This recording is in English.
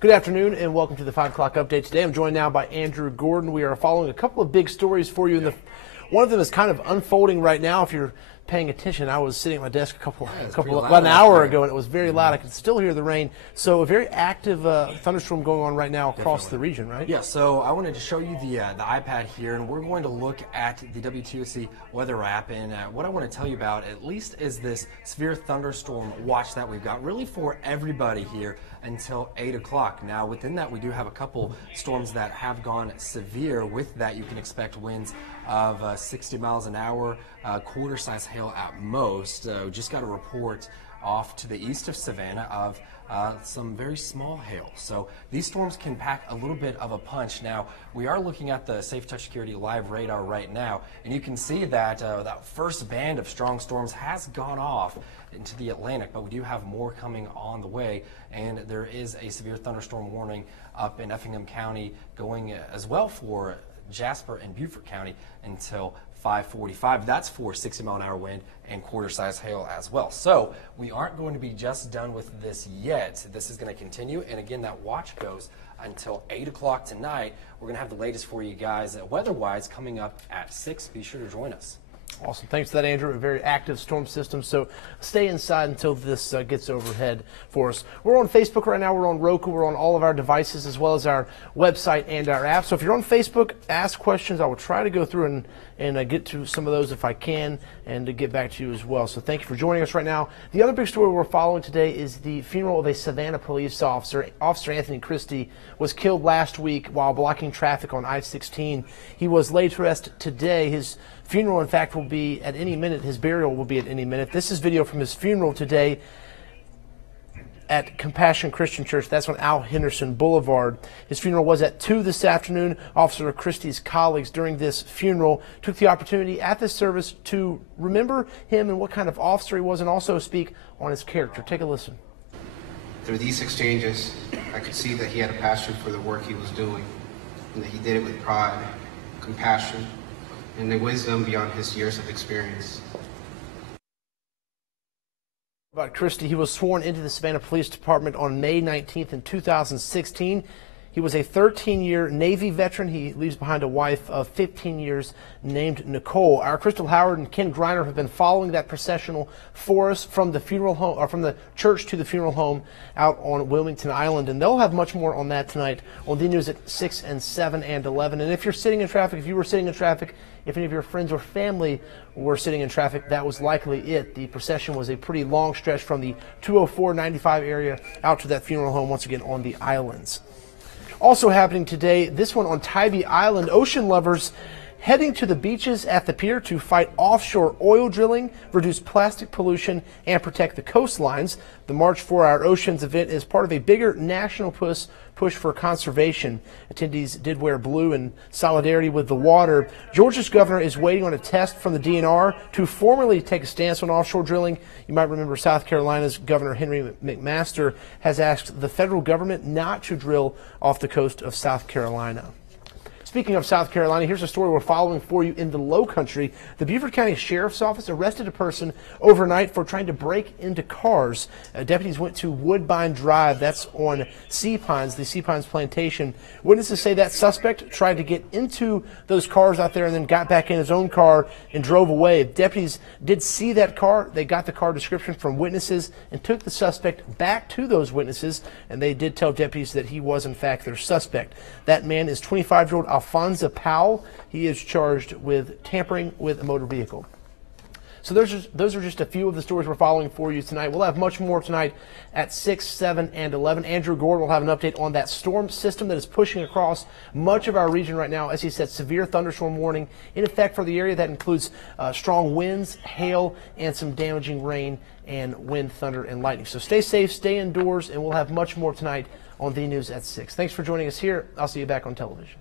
Good afternoon and welcome to the 5 o'clock update. Today I'm joined now by Andrew Gordon. We are following a couple of big stories for you. One of them is kind of unfolding right now. If you're paying attention, I was sitting at my desk about an hour ago and it was very loud. I could still hear the rain. So a very active thunderstorm going on right now across the region, right? Yeah, so I wanted to show you the iPad here, and we're going to look at the WTOC weather app. And what I want to tell you about, at least, is this severe thunderstorm watch that we've got, really for everybody here until 8 o'clock. Now, within that, we do have a couple storms that have gone severe. With that, you can expect winds of 60 miles an hour, quarter-size hail at most. We just got a report off to the east of Savannah of some very small hail. So these storms can pack a little bit of a punch. Now, we are looking at the Safe Touch Security live radar right now, and you can see that that first band of strong storms has gone off into the Atlantic, but we do have more coming on the way, and there is a severe thunderstorm warning up in Effingham County going as well for Jasper and Beaufort County until 5:45. That's for 60-mile-an-hour wind and quarter-size hail as well. So we aren't going to be just done with this yet. This is going to continue, and again, that watch goes until 8 o'clock tonight. We're going to have the latest for you guys weather-wise coming up at 6. Be sure to join us. Awesome. Thanks for that, Andrew. A very active storm system, so stay inside until this gets overhead for us. We're on Facebook right now. We're on Roku. We're on all of our devices as well as our website and our app. So if you're on Facebook, ask questions. I will try to go through and get to some of those if I can and to get back to you as well. So thank you for joining us right now. The other big story we're following today is the funeral of a Savannah police officer. Officer Anthony Christie was killed last week while blocking traffic on I-16. He was laid to rest today. His funeral, in fact, will be at any minute. His burial will be at any minute. This is video from his funeral today at Compassion Christian Church. That's on Al Henderson Boulevard. His funeral was at 2 this afternoon. Officer Christie's colleagues during this funeral took the opportunity at this service to remember him and what kind of officer he was and also speak on his character. Take a listen. Through these exchanges, I could see that he had a passion for the work he was doing and that he did it with pride, compassion, and the wisdom beyond his years of experience. About Christie, he was sworn into the Savannah Police Department on May 19th in 2016. He was a 13-year Navy veteran. He leaves behind a wife of 15 years named Nicole. Our Crystal Howard and Ken Griner have been following that processional for us from the funeral home, or from the church to the funeral home out on Wilmington Island, and they'll have much more on that tonight on the news at 6 and 7 and 11. And if you're sitting in traffic, if you were sitting in traffic, if any of your friends or family were sitting in traffic, that was likely it. The procession was a pretty long stretch from the 204-95 area out to that funeral home, once again on the islands. Also happening today, this one on Tybee Island, ocean lovers heading to the beaches at the pier to fight offshore oil drilling, reduce plastic pollution, and protect the coastlines. The March for Our Oceans event is part of a bigger national push for conservation. Attendees did wear blue in solidarity with the water. Georgia's governor is waiting on a test from the DNR to formally take a stance on offshore drilling. You might remember South Carolina's Governor Henry McMaster has asked the federal government not to drill off the coast of South Carolina. Speaking of South Carolina, here's a story we're following for you in the Low Country. The Beaufort County Sheriff's Office arrested a person overnight for trying to break into cars. Deputies went to Woodbine Drive. That's on Sea Pines, the Sea Pines Plantation. Witnesses say that suspect tried to get into those cars out there and then got back in his own car and drove away. Deputies did see that car. They got the car description from witnesses and took the suspect back to those witnesses, and they did tell deputies that he was, in fact, their suspect. That man is 25-year-old Alfonso Powell. He is charged with tampering with a motor vehicle. So those are just a few of the stories we're following for you tonight. We'll have much more tonight at 6, 7, and 11. Andrew Gordon will have an update on that storm system that is pushing across much of our region right now. As he said, severe thunderstorm warning in effect for the area. That includes strong winds, hail, and some damaging rain and wind, thunder, and lightning. So stay safe, stay indoors, and we'll have much more tonight on the news at 6. Thanks for joining us here. I'll see you back on television.